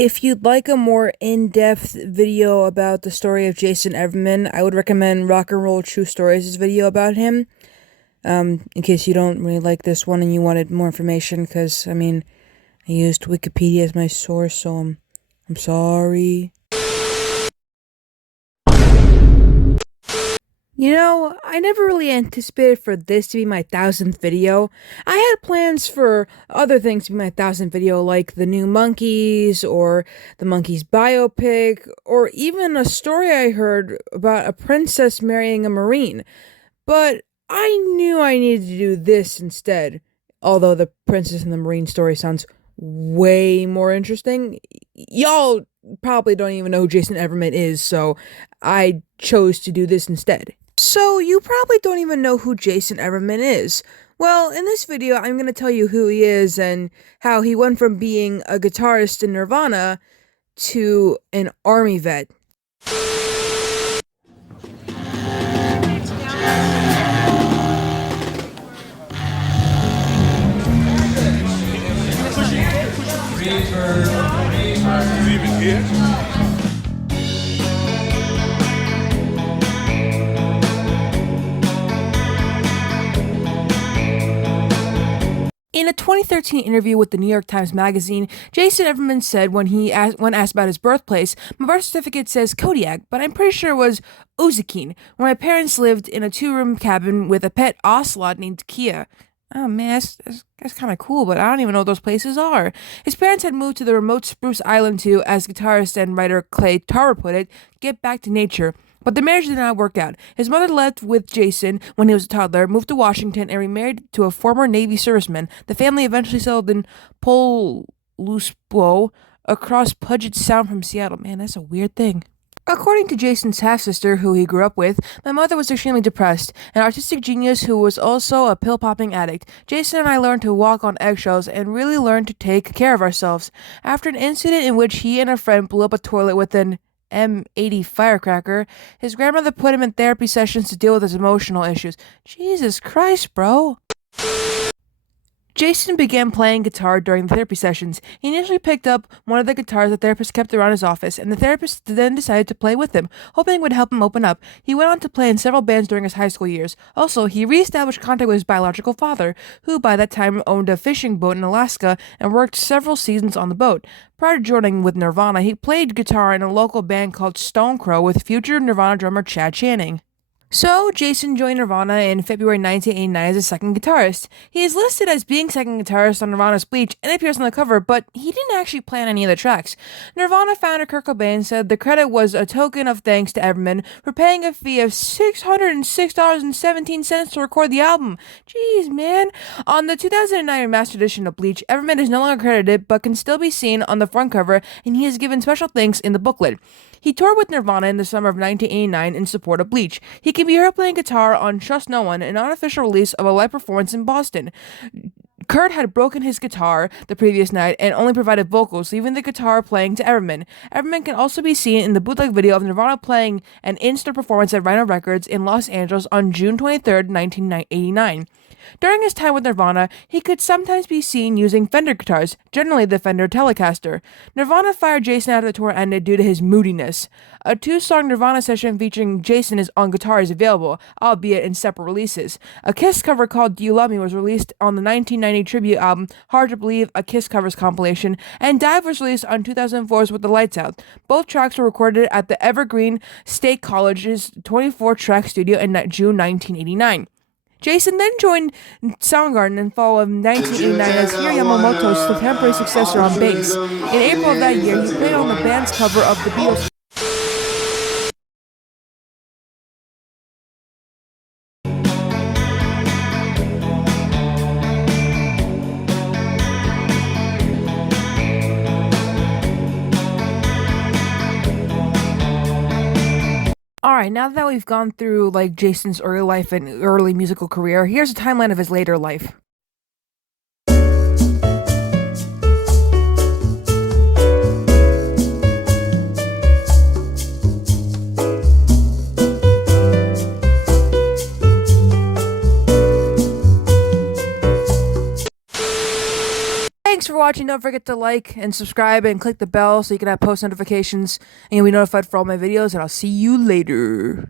If you'd like a more in-depth video about the story of Jason Everman, I would recommend Rock and Roll True Stories' video about him. In case you don't really like this one and you wanted more information, because, I used Wikipedia as my source, so I'm sorry. I never really anticipated for this to be my 1000th video. I had plans for other things to be my 1000th video, like the new Monkees, or the Monkees biopic, or even a story I heard about a princess marrying a Marine. But I knew I needed to do this instead, although the Princess and the Marine story sounds way more interesting. Y'all probably don't even know who Jason Everman is, so I chose to do this instead. So, you probably don't even know who Jason Everman is. Well, in this video, I'm going to tell you who he is and how he went from being a guitarist in Nirvana to an army vet. In a 2013 interview with the New York Times Magazine, Jason Everman said when asked about his birthplace, "My birth certificate says Kodiak, but I'm pretty sure it was Uzakine, where my parents lived in a 2-room cabin with a pet ocelot named Kia." Oh man, that's kind of cool, but I don't even know what those places are. His parents had moved to the remote Spruce Island to, as guitarist and writer Clay Tarver put it, get back to nature. But the marriage did not work out. His mother left with Jason when he was a toddler, moved to Washington, and remarried to a former Navy serviceman. The family eventually settled in Polouspo, across Puget Sound from Seattle. Man, that's a weird thing. According to Jason's half-sister, who he grew up with, my mother was extremely depressed, an artistic genius who was also a pill-popping addict. Jason and I learned to walk on eggshells and really learned to take care of ourselves. After an incident in which he and a friend blew up a toilet with an M80 firecracker, his grandmother put him in therapy sessions to deal with his emotional issues. Jesus Christ, bro. Jason began playing guitar during the therapy sessions. He initially picked up one of the guitars the therapist kept around his office, and the therapist then decided to play with him, hoping it would help him open up. He went on to play in several bands during his high school years. Also, he re-established contact with his biological father, who by that time owned a fishing boat in Alaska and worked several seasons on the boat. Prior to joining with Nirvana, he played guitar in a local band called Stone Crow with future Nirvana drummer Chad Channing. So, Jason joined Nirvana in February 1989 as a second guitarist. He is listed as being second guitarist on Nirvana's Bleach and appears on the cover, but he didn't actually play on any of the tracks. Nirvana founder Kurt Cobain said the credit was a token of thanks to Everman for paying a fee of $606.17 to record the album. Jeez, man. On the 2009 remastered edition of Bleach, Everman is no longer credited, but can still be seen on the front cover, and he is given special thanks in the booklet. He toured with Nirvana in the summer of 1989 in support of Bleach. He can be heard playing guitar on Trust No One, an unofficial release of a live performance in Boston. Kurt had broken his guitar the previous night and only provided vocals, leaving the guitar playing to Everman. Everman can also be seen in the bootleg video of Nirvana playing an in-store performance at Rhino Records in Los Angeles on June 23, 1989. During his time with Nirvana, he could sometimes be seen using Fender guitars, generally the Fender Telecaster. Nirvana fired Jason after the tour ended due to his moodiness. A 2-song Nirvana session featuring Jason on guitar is available, albeit in separate releases. A Kiss cover called Do You Love Me was released on the 1990 tribute album Hard to Believe, a Kiss Covers compilation, and Dive was released on 2004's With the Lights Out. Both tracks were recorded at the Evergreen State College's 24-track studio in June 1989. Jason then joined Soundgarden in fall of 1989 as Hiro Yamamoto's temporary successor on bass. In April of that year, he played on the band's cover of the Beatles' Alright, now that we've gone through Jason's early life and early musical career, here's a timeline of his later life. Thanks for watching. watching. Don't forget to like and subscribe and click the bell so you can have post notifications and you'll be notified for all my videos. And I'll see you later.